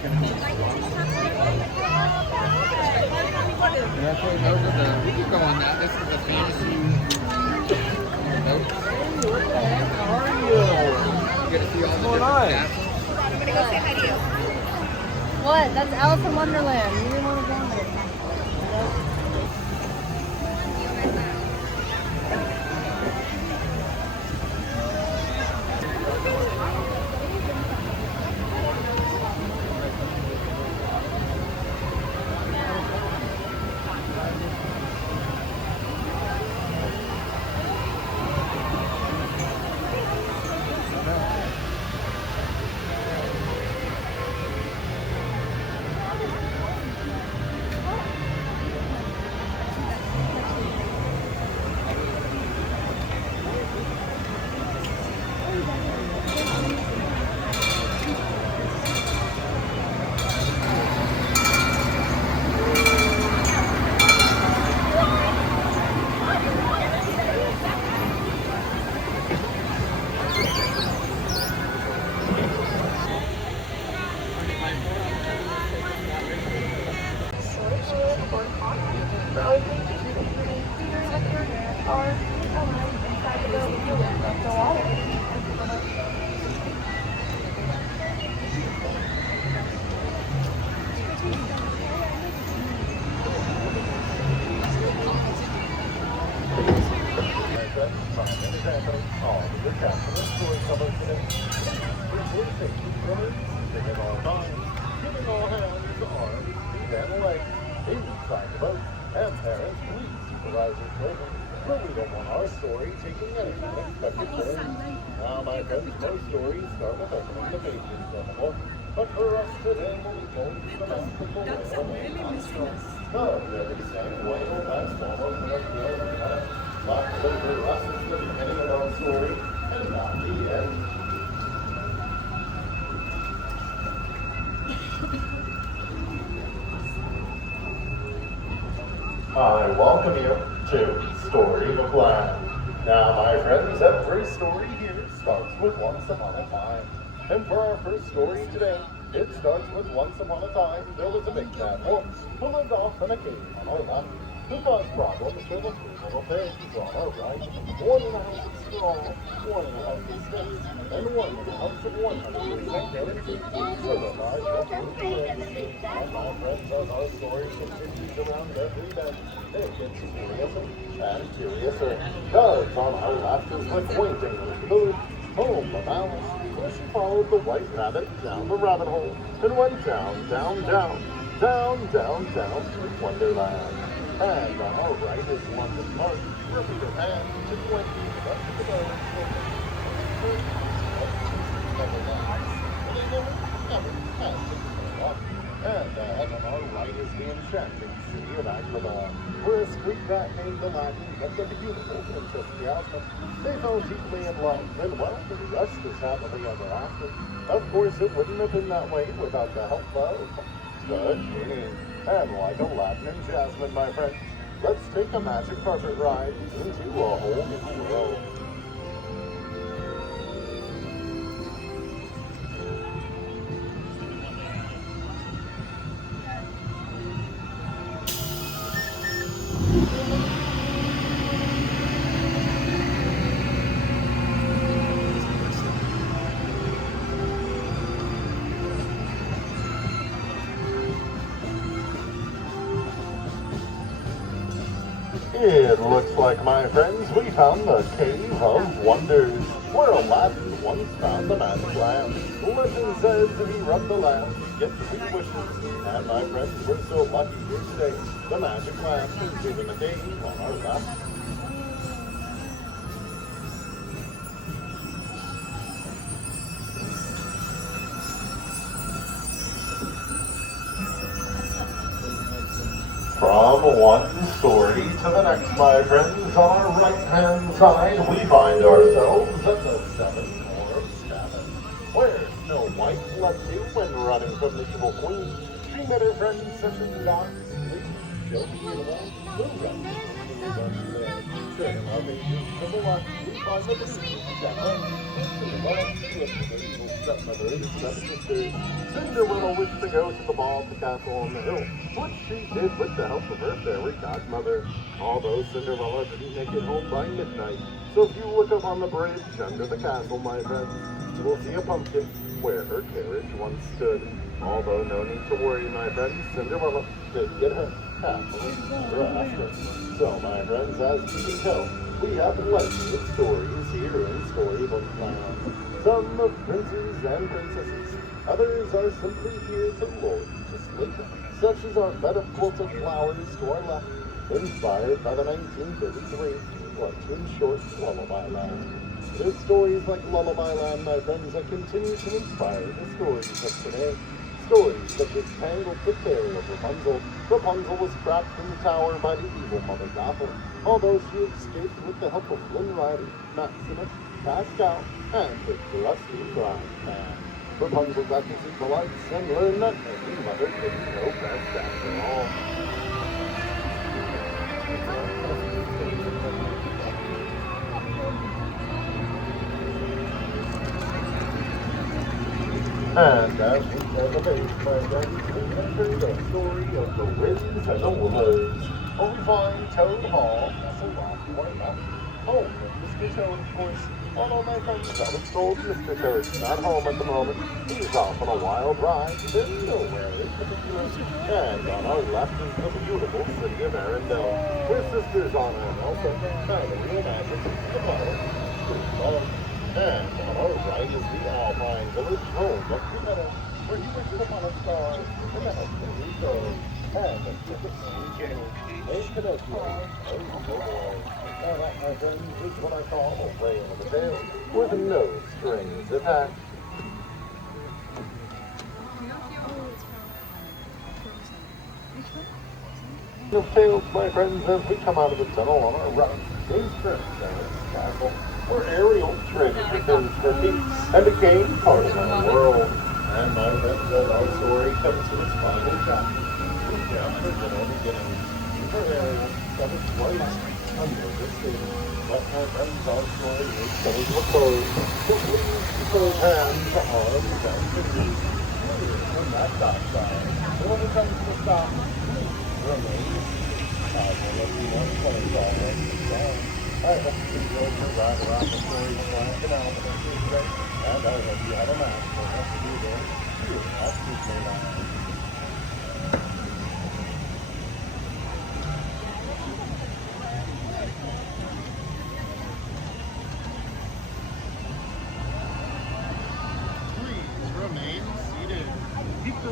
And actually, those are the, we could go on that. This is the fantasy boats. What the heck are you? You get to see all the different castles. I'm gonna go say hi to you. What? That's Alice in Wonderland. You didn't want to go in there. And parents, please supervise your children, but we don't want our story taking any unexpected turns. Now, my friends, most stories start with opening the pages of a book, but for us today, we'll be told the mystical whale named Monstro. The very same whale that's followed the field of time. Luckily for us, it's the beginning of our story, and not the end. I welcome you to Storybook Land. Now, my friends, every story here starts with once upon a time. And for our first story today, it starts with once upon a time, there was a big bad wolf who lived off in a cave on our left, who caused problems with a few little pigs on our right, one in a house of straw, one in a house of sticks, and one in a house of 100% guarantee for the life of the pigs. And my friends, as our story continues around every bend, it gets curiouser and curiouser. Because on our left is the quaint English village, home of Alice, where she followed the white rabbit down the rabbit hole and went down, down, down, down, down, down to Wonderland. And on our right is London Park, where Peter Pan took Wendy the rest of the boat. And on our right is the enchanting city of Agrabah, where a street rat named Aladdin met the beautiful Princess Jasmine. They fell deeply in love, and well, the rest is happily ever after. Of course, it wouldn't have been that way without the help of the genie. And like Aladdin and Jasmine, my friends, let's take a magic carpet ride into a whole new world. It looks like, my friends, we found the Cave of Wonders, where Aladdin once found the magic lamp. Legend says if he rubbed the lamp, he'd get 3 wishes. And my friends, we're so lucky here today. The magic lamp is in the cave on our left. From one story to the next, my friends, on our right-hand side, we find ourselves at the 7th floor of Stafford, where Snow White fled to when running from the evil queen. She met her friends such as Dot, Sleep, Joey, and Will, who ran from the Turning our pages to the left, we find the three Cinderella, the evil stepmother and stepsisters. Cinderella wished to go to the ball at the castle on the hill, which she did with the help of her fairy godmother. Although Cinderella didn't make it home by midnight, so if you look up on the bridge under the castle, my friends, you will see a pumpkin where her carriage once stood. Although no need to worry, my friends, Cinderella did get her happily ever after. So, my friends, as you can tell, we have plenty of stories here in Storybook Land. Some of princes and princesses, others are simply here to lull you to sleep, such as our bed of quilted flowers to our left, inspired by the 1933, or in short, Lullaby Land. It is stories like Lullaby Land, my friends, that continue to inspire the stories of today. Stories such as Tangled, the tale of Rapunzel. Rapunzel was trapped in the tower by the evil Mother Gothel, although she escaped with the help of Flynn Rider, Maximus, Pascal, and the trusty frying pan. Rapunzel got to see the lights and learned that every mother couldn't know best after all. And as we turn the page, my friends, we enter the story of the winds and the willows, where we find Toad Hall, Castle Rock, White Mountain, home of Mr. Toad, of course. Although my friends haven't told Mr. Toad's not home at the moment, he's off on a wild ride to nowhere in particular. And on our left is the beautiful city of Arendelle, where sisters Anna and Elsa kind of reimagine the bottle. And on our right is the Alpine Village home of Cinderella, where he wished upon a star in the house of Rico, and the ticket king, a Pinocchio, a little boy. Now that, my friends, is what I call a whale of a tale, with no strings attached. Of tales, my friends, as we come out of the tunnel on our right, is Cinderella's castle, where Ariel traded with him for peace and became part of our world. And my friends, as our story comes to its final chapter, we have the beginning. For Ariel, that is right under the sea. But my friends, our story is coming to a close. So please hold hands, arms, and fingers. Clear from that dockside. And when it comes to stop, please remain. I will let you know when it's all down. I hope you enjoyed your ride around the Storybook Land Canal Boats today, and I hope you have a match for us to do there here at Disneyland.